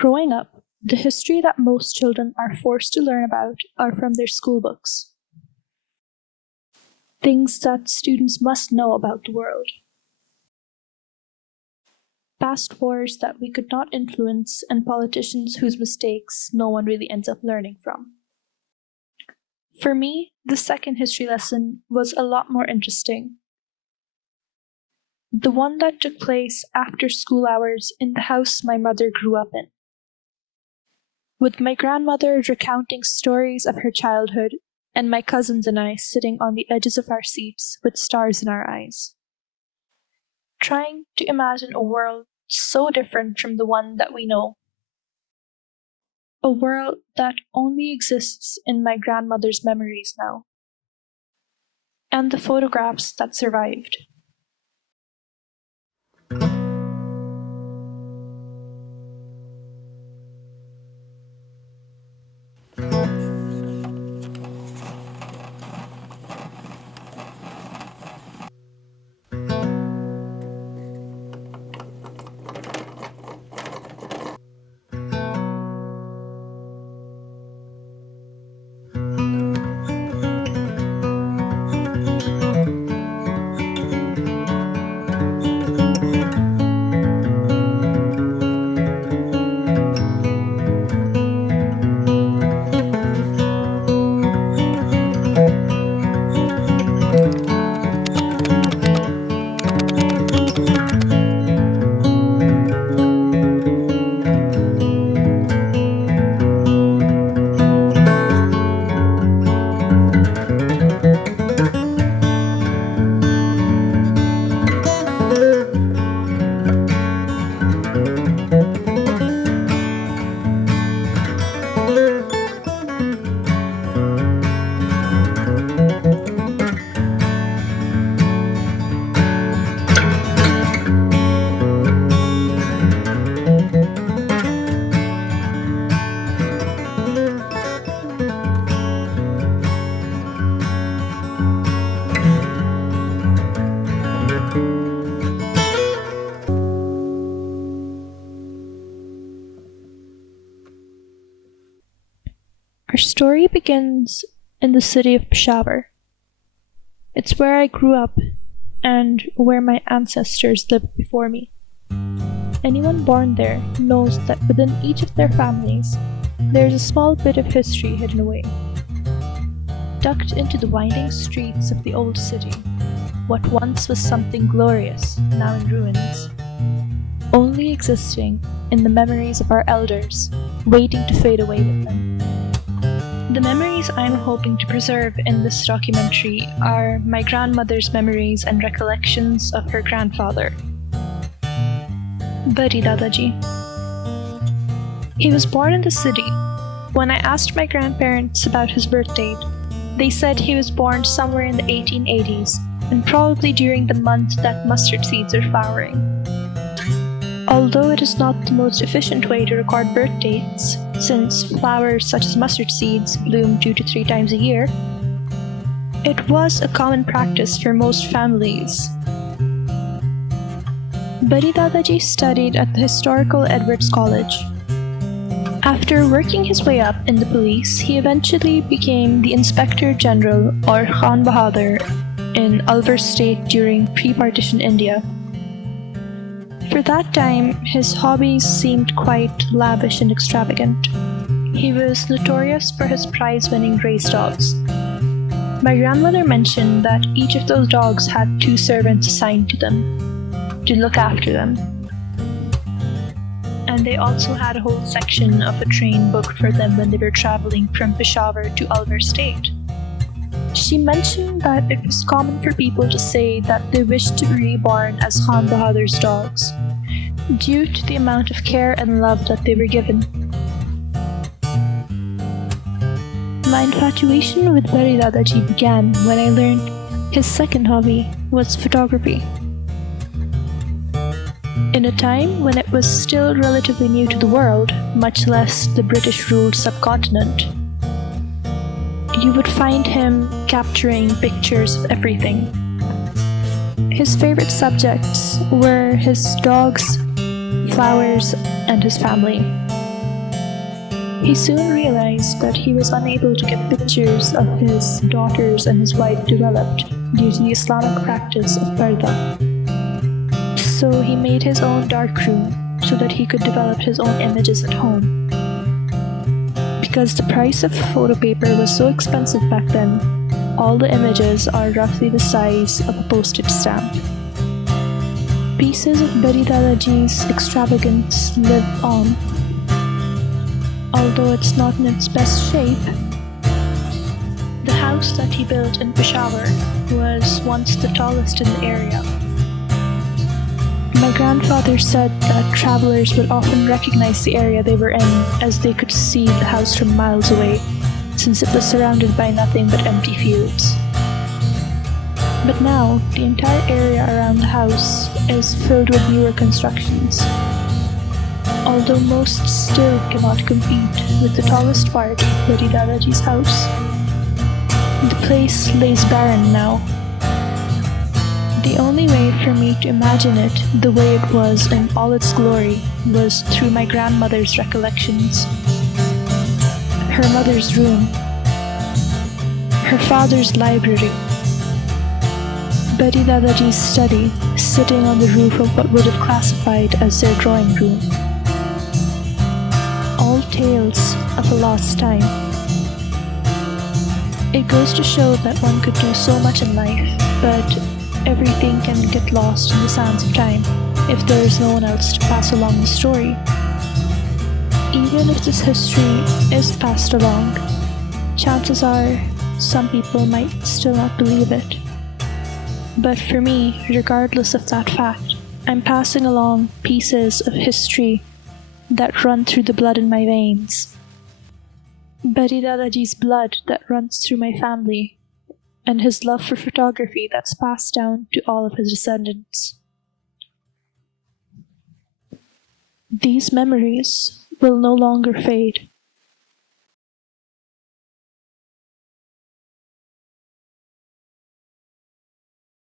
Growing up, the history that most children are forced to learn about are from their school books. Things that students must know about the world. Past wars that we could not influence, and politicians whose mistakes no one really ends up learning from. For me, the second history lesson was a lot more interesting. The one that took place after school hours in the house my mother grew up in. With my grandmother recounting stories of her childhood, and my cousins and I sitting on the edges of our seats with stars in our eyes. Trying to imagine a world so different from the one that we know. A world that only exists in my grandmother's memories now. And the photographs that survived. Our story begins in the city of Peshawar. It's where I grew up and where my ancestors lived before me. Anyone born there knows that within each of their families, there's a small bit of history hidden away. Tucked into the winding streets of the old city, what once was something glorious, now in ruins, only existing in the memories of our elders, waiting to fade away with them. The memories I'm hoping to preserve in this documentary are my grandmother's memories and recollections of her grandfather, Bari Dadaji. He was born in the city. When I asked my grandparents about his birth date, they said he was born somewhere in the 1880s, and probably during the month that mustard seeds are flowering. Although it is not the most efficient way to record birth dates, since flowers such as mustard seeds bloom 2 to 3 times a year, it was a common practice for most families. Bari Dadaji studied at the historical Edwards College. After working his way up in the police, he eventually became the Inspector General or Khan Bahadur in Alvar State during pre-partition India. For that time, his hobbies seemed quite lavish and extravagant. He was notorious for his prize-winning race dogs. My grandmother mentioned that each of those dogs had 2 servants assigned to them, to look after them. And they also had a whole section of a train booked for them when they were traveling from Peshawar to Alvar State. She mentioned that it was common for people to say that they wished to be reborn as Khan Bahadur's dogs, due to the amount of care and love that they were given. My infatuation with Bari Dadaji began when I learned his second hobby was photography. In a time when it was still relatively new to the world, much less the British-ruled subcontinent, you would find him capturing pictures of everything. His favorite subjects were his dogs, flowers, and his family. He soon realized that he was unable to get pictures of his daughters and his wife developed due to the Islamic practice of parda. So he made his own darkroom so that he could develop his own images at home. Because the price of photo paper was so expensive back then, all the images are roughly the size of a postage stamp. Pieces of Bari Dadaji's extravagance live on. Although it's not in its best shape, the house that he built in Peshawar was once the tallest in the area. My grandfather said that travelers would often recognize the area they were in as they could see the house from miles away, since it was surrounded by nothing but empty fields. But now, the entire area around the house is filled with newer constructions. Although most still cannot compete with the tallest part of Bari Dadaji's house, the place lays barren now. The only way for me to imagine it the way it was in all its glory was through my grandmother's recollections. Her mother's room, her father's library, Bari Dadaji's study sitting on the roof of what would have classified as their drawing room. All tales of a lost time. It goes to show that one could do so much in life, but everything can get lost in the sands of time if there is no one else to pass along the story. Even if this history is passed along, chances are some people might still not believe it. But for me, regardless of that fact, I'm passing along pieces of history that run through the blood in my veins. Bari Dadaji's blood that runs through my family, and his love for photography that's passed down to all of his descendants. These memories will no longer fade.